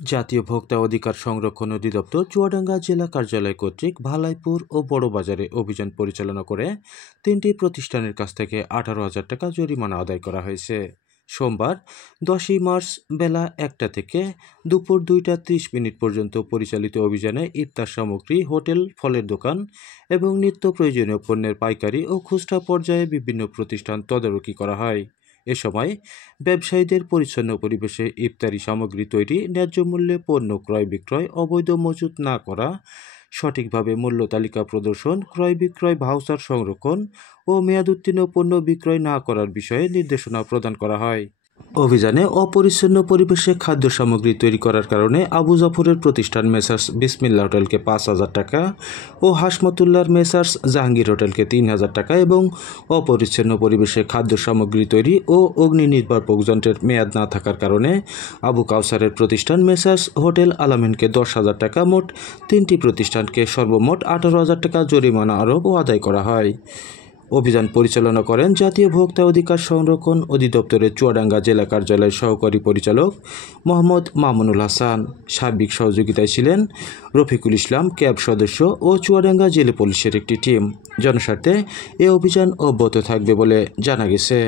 জাতীয় ভোক্তা অধিকার সংরক্ষণ অধিদপ্তর চুয়াডাঙ্গা জেলা কার্যালয় কর্তৃক ভালাইপুর ও বড়বাজারে অভিযান পরিচালনা করে 3টি প্রতিষ্ঠানের কাছ থেকে 18,000 টাকা জরিমানা আদায় করা হয়েছে। সোমবার 10ই মার্চ বেলা 1টা থেকে দুপুর 2টা 30 পর্যন্ত পরিচালিত অভিযানে ইফতার সামগ্রী, হোটেল, ফলের দোকান এবং নিত্য প্রয়োজনীয় পণ্যের পাইকারি ও খুচরা পর্যায়ে বিভিন্ন প্রতিষ্ঠান তদারকি করা হয়। এ সময় ব্যবসায়ীদের পরিচ্ছন্ন পরিবেশে ইফতারি সামগ্রী তৈরি, ন্যায্য মূল্যে পণ্য ক্রয় বিক্রয়, অবৈধ মজুত না করা, সঠিকভাবে মূল্য তালিকা প্রদর্শন, ক্রয় বিক্রয় ভাউচার সংরক্ষণ ও মেয়াদোত্তীর্ণ পণ্য বিক্রয় না করার বিষয়ে নির্দেশনা প্রদান করা হয়। অভিযানে অপরিচ্ছন্ন পরিবেশে খাদ্য সামগ্রী তৈরি করার কারণে আবু জাফরের প্রতিষ্ঠান মেসার্স বিসমিল্লাহ হোটেলকে 5,000 টাকা ও হাসমতুল্লাহর মেসার্স জাহাঙ্গীর হোটেলকে 3,000 টাকা এবং অপরিচ্ছন্ন পরিবেশে খাদ্য সামগ্রী তৈরি ও অগ্নি নির্বাপক যন্ত্রের মেয়াদ না থাকার কারণে আবু কাউসারের প্রতিষ্ঠান মেসার্স হোটেল আলামিনকে 10,000 টাকা, মোট 3টি প্রতিষ্ঠানকে সর্বমোট 18,000 টাকা জরিমানা আরোপ ও আদায় করা হয়। অভিযান পরিচালনা করেন জাতীয় ভোক্তা অধিকার সংরক্ষণ অধিদপ্তরের চুয়াডাঙ্গা জেলা কার্যালয়ের সহকারী পরিচালক মোহাম্মদ মামুনুল হাসান। সার্বিক সহযোগিতায় ছিলেন রফিকুল ইসলাম, ক্যাব সদস্য ও চুয়াডাঙ্গা জেলা পুলিশের একটি টিম। জনস্বার্থে এ অভিযান অব্যাহত থাকবে বলে জানা গেছে।